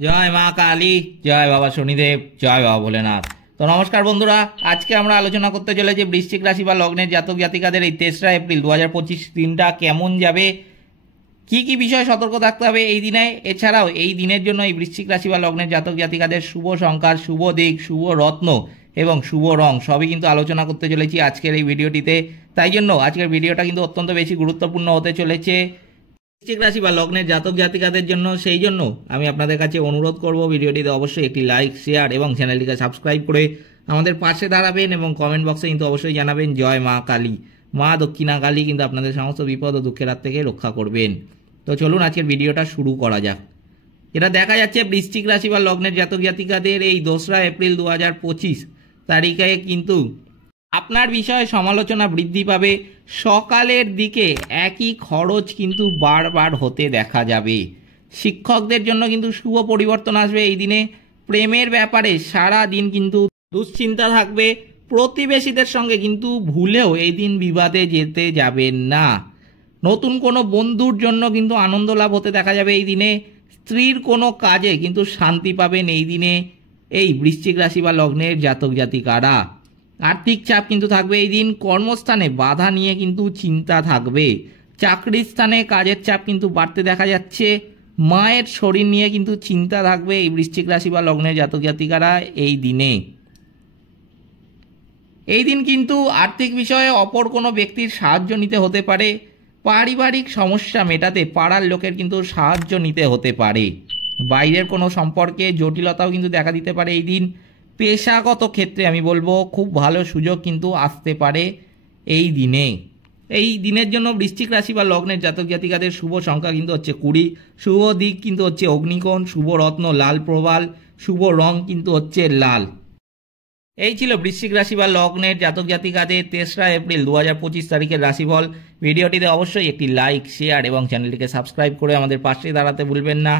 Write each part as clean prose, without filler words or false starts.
জয় মা কালী, জয় বাবা শনিদেব, জয় বাবা ভোলেনাথ। তো নমস্কার বন্ধুরা, আজকে আমরা আলোচনা করতে চলেছি বৃশ্চিক রাশি বা লগ্নের জাতক জাতিকাদের এই 3রা এপ্রিল 2025 দিনটা কেমন যাবে, কি কি বিষয়ে সতর্ক থাকতে হবে এই দিনে। এছাড়াও এই দিনের জন্য এই বৃশ্চিক রাশি বা লগ্নের জাতক জাতিকাদের শুভ সংখ্যা, শুভ দিক, শুভ রত্ন এবং শুভ রং সবই কিন্তু আলোচনা করতে চলেছি আজকের এই ভিডিওটিতে। তাই জন্য আজকের ভিডিওটা কিন্তু অত্যন্ত বেশি গুরুত্বপূর্ণ হতে চলেছে বৃশ্চিক রাশি বা লগ্নের জাতক জাতিকাদের জন্য। সেই জন্য আমি আপনাদের কাছে অনুরোধ করব, ভিডিওটিতে অবশ্যই একটি লাইক, শেয়ার এবং চ্যানেলটিকে সাবস্ক্রাইব করে আমাদের পাশে দাঁড়াবেন এবং কমেন্ট বক্সে কিন্তু অবশ্যই জানাবেন জয় মা কালী। মা দক্ষিণা কালী কিন্তু আপনাদের সমস্ত বিপদ ও দুঃখের হাত থেকে রক্ষা করবেন। তো চলুন আজকের ভিডিওটা শুরু করা যাক। এটা দেখা যাচ্ছে বৃশ্চিক রাশি বা লগ্নের জাতক জাতিকাদের এই 2রা এপ্রিল 2025 তারিখে কিন্তু আপনার বিষয়ে সমালোচনা বৃদ্ধি পাবে। সকালের দিকে একই খরচ কিন্তু বারবার হতে দেখা যাবে। শিক্ষকদের জন্য কিন্তু শুভ পরিবর্তন আসবে এই দিনে। প্রেমের ব্যাপারে সারা দিন কিন্তু দুশ্চিন্তা থাকবে। প্রতিবেশীদের সঙ্গে কিন্তু ভুলেও এই দিন বিবাদে যেতে যাবেন না। নতুন কোনো বন্ধুর জন্য কিন্তু আনন্দ লাভ হতে দেখা যাবে এই দিনে। স্ত্রীর কোনো কাজে কিন্তু শান্তি পাবেন এই দিনে এই বৃশ্চিক রাশি বা লগ্নের জাতক জাতিকারা। আর্থিক চাপ কিন্তু থাকবে এই দিন। কর্মস্থানে বাধা নিয়ে কিন্তু চিন্তা থাকবে। চাকরির স্থানে কাজের চাপ কিন্তু বাড়তে দেখা যাচ্ছে। মায়ের শরীর নিয়ে কিন্তু চিন্তা থাকবে এই বৃশ্চিক রাশি বা লগ্নের জাতক জাতিকারা এই দিনে। এই দিন কিন্তু আর্থিক বিষয়ে অপর কোনো ব্যক্তির সাহায্য নিতে হতে পারে। পারিবারিক সমস্যা মেটাতে পাড়ার লোকের কিন্তু সাহায্য নিতে হতে পারে। বাইরের কোনো সম্পর্কে জটিলতাও কিন্তু দেখা দিতে পারে এই দিন। পেশাগত ক্ষেত্রে আমি বলবো খুব ভালো সুযোগ কিন্তু আসতে পারে এই দিনে। এই দিনের জন্য বৃশ্চিক রাশি বা লগ্নের জাতক জাতিকাদের শুভ সংখ্যা কিন্তু হচ্ছে 20, শুভ দিক কিন্তু হচ্ছে অগ্নিকোণ, শুভ রত্ন লাল প্রবাল, শুভ রং কিন্তু হচ্ছে লাল। এই ছিল বৃশ্চিক রাশি বা লগ্নের জাতক জাতিকাদের 3রা এপ্রিল 2025 তারিখের রাশিফল। ভিডিওটিতে অবশ্যই একটি লাইক, শেয়ার এবং চ্যানেলটিকে সাবস্ক্রাইব করে আমাদের পাশে দাঁড়াতে ভুলবেন না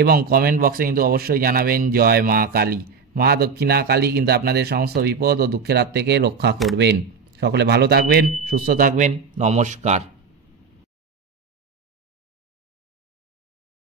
এবং কমেন্ট বক্সে কিন্তু অবশ্যই জানাবেন জয় মা কালী। মা দক্ষিণা কালী কিন্তু আপনাদের সমস্ত বিপদ ও দুঃখের হাত থেকে রক্ষা করবেন। সকলে ভালো থাকবেন, সুস্থ থাকবেন। নমস্কার।